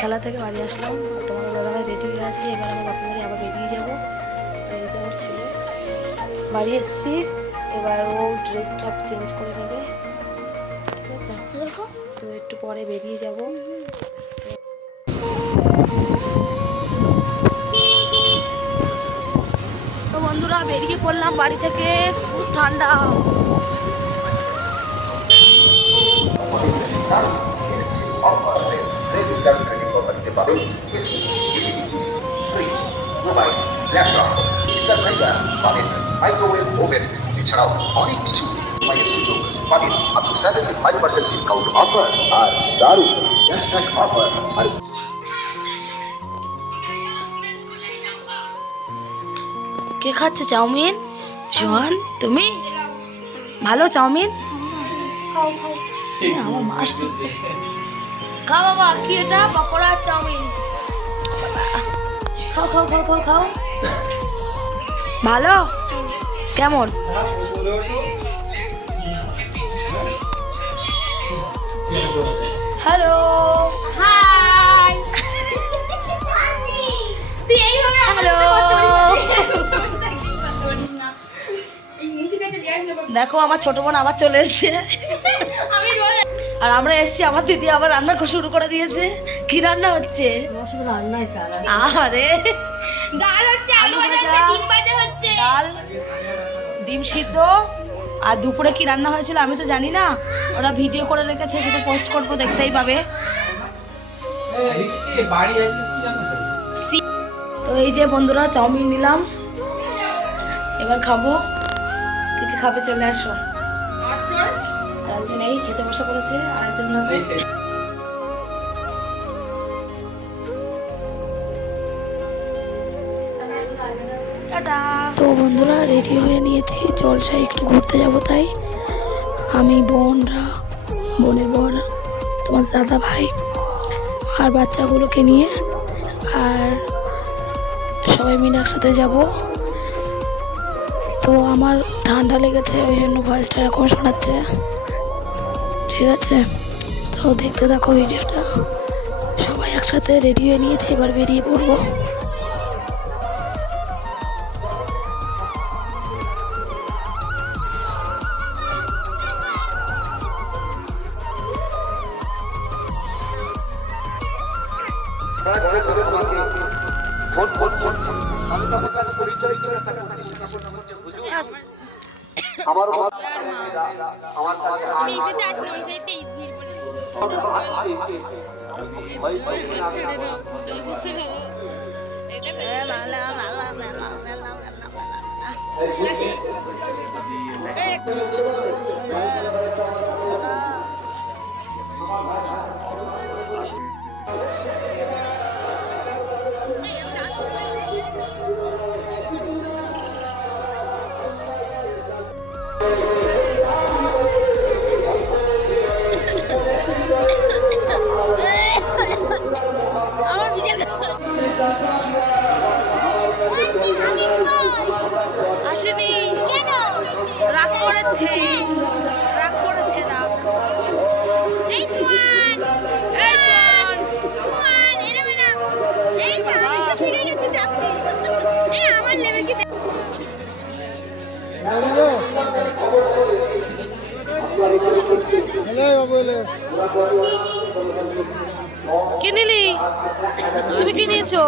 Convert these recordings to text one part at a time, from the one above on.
খেলা থেকে বাড়ি আসলাম, তোমার দাদাভাই রেডি হয়ে আছে, এবার আমি বাপের বাড়ি আবার বেরিয়ে যাবো। এই যে আমার ছেলে বাড়ি এসেছি, এবার ও ড্রেসটা চেঞ্জ করে নেবে, ঠিক আছে? তো একটু পরে বেরিয়ে যাব। তো বন্ধুরা বেরিয়ে পড়লাম বাড়ি থেকে, খুব ঠান্ডা। মাইক্রোওয়েভ ওভেন এছাড়াও অনেক কিছু পাবেন আপ টু 75% ডিসকাউন্ট অফার আর দারুণ ক্যাশব্যাক অফার। কে খাচ্ছে চাউমিন? সোহান, তুমি? ভালো চাউমিন? আমার মাস খা বাবা, কি এটা? পকোড়া আর চাউমিন। খাও খাও খাও খাও খাও। ভালো? কেমন? Hello, hi. তুই এইভাবে হ্যালো। দেখো আমার ছোট বোন আবার চলে এসছে, আমি রোজ আর আমরা এসছি, আমার দিদি আবার রান্না শুরু করে দিয়েছে। কি রান্না হচ্ছে? আরে ডাল হচ্ছে, আলু ভাজা হচ্ছে, ডিম ভাজা হচ্ছে। ডাল, ডিম সিদ্ধ। আর দুপুরে কি রান্না হয়েছিল আমি তো জানি না, ওরা ভিডিও করে রেখেছে, সেটা পোস্ট করবো, দেখতেই পাবে। তো এই যে বন্ধুরা চাউমিন নিলাম, এবার খাবো। কে কে খাবে চলে আসো। আর একজন এই খেতে বসে পড়েছে, আর একজন তো বন্ধুরা রেডি হয়ে নিয়েছি, জলসায় একটু ঘুরতে যাব, তাই আমি বোনের বর, তোমার দাদা ভাই আর বাচ্চাগুলোকে নিয়ে, আর সবাই মিলে একসাথে যাব। তো আমার ঠান্ডা লেগেছে, ওই জন্য ভয়েসটা এরকম শোনাচ্ছে, ঠিক আছে? তো দেখতে থাকো ভিডিওটা। সবাই একসাথে রেডি হয়ে নিয়েছে, এবার বেরিয়ে পড়বো। আমার মেঝেতে আসলে ওই সাইডে ইজমির বলে। আমার বিজয় আসেনি, কেন রাগ করেছে, রাগ করেছে, রাগ। এই সুয়ান এই শোন, সুয়ান এরা মেরা এই তো আমি তো ফিরে গেছি যাচ্ছি এই আমার লেবে কি কি নিলি? তুমি কি নিয়েছো?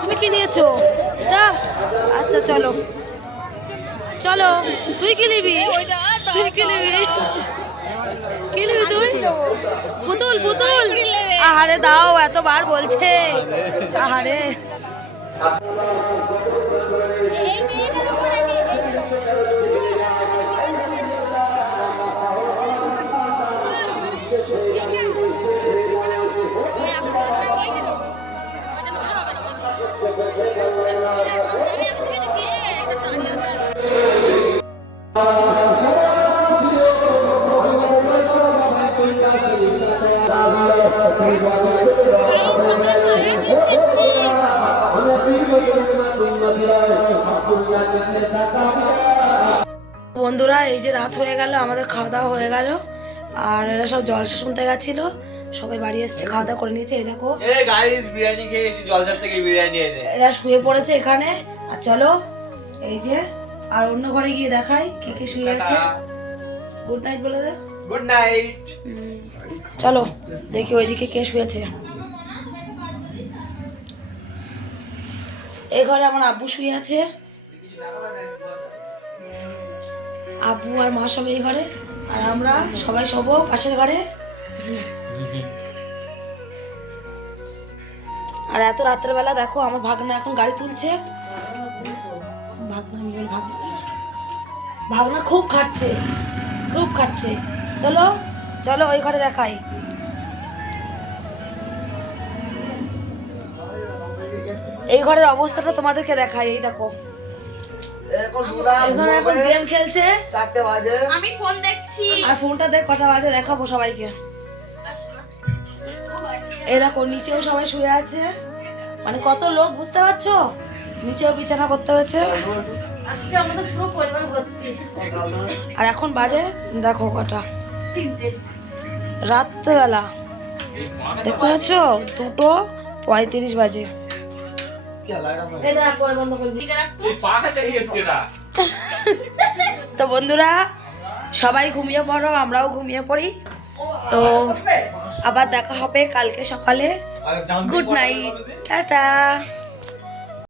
তুমি কি নিয়েছো? এটা? আচ্ছা চলো চলো। তুই কি নিবি? তুই কি নিবি? কি নিবি তুই? পুতুল, পুতুল। আহারে দাও, এতবার বলছে। আহারে এই মেয়েটার উপরে বন্ধুরা এই যে রাত হয়ে গেল, আমাদের খাওয়া দাওয়া হয়ে গেল, আর এরা সব জলসা শুনতে গেছিলো, সবাই বাড়ি এসছে, খাওয়া দাওয়া করে নিয়েছে। এই দেখো এ গাইস বিরিয়ানি খেয়ে এসেছি, জলসার থেকে বিরিয়ানি এনে। এরা শুয়ে পড়েছে এখানে। আর চলো এই যে আর অন্য ঘরে গিয়ে দেখাই কে কে শুয়ে আছে। গুড নাইট বলে দে। Good night. চলো দেখি ওইদিকে কে শুয়েছে। এই ঘরে আমার আব্বু শুয়ে আছে, আব্বু আর মা সব এই ঘরে, আর আমরা সবাই শোবো পাশের ঘরে। আর এত রাতের বেলা দেখো আমার ভাগনা এখন গাড়ি তুলছে। ভাগনা আমি বলি ভাগনা খুব খাচ্ছে, খুব খাচ্ছে। চলো চলো ওই ঘরে দেখাই। এই ঘরের অবস্থাটা তোমাদেরকে দেখাই। এই দেখো এখানে এখন গেম খেলছে, 4টে বাজে। আমি ফোন দেখছি। আর ফোনটা দেখ কটা বাজে দেখাবো সবাইকে। এই দেখো নিচেও সবাই শুয়ে আছে, মানে কত লোক বুঝতে পারছো, নিচেও বিছানা করতে হয়েছে। আজকে আমাদের পুরো পরিবার ভর্তি। আর এখন বাজে দেখো কটা, 3টে। রাত্রেবেলা দেখতে পাচ্ছ 2:35 বাজে। এই দেখ পরে বন্ধ করবি। তো বন্ধুরা সবাই ঘুমিয়ে পড়ো, আমরাও ঘুমিয়ে পড়ি। তো আবার দেখা হবে কালকে সকালে। Good night, tata.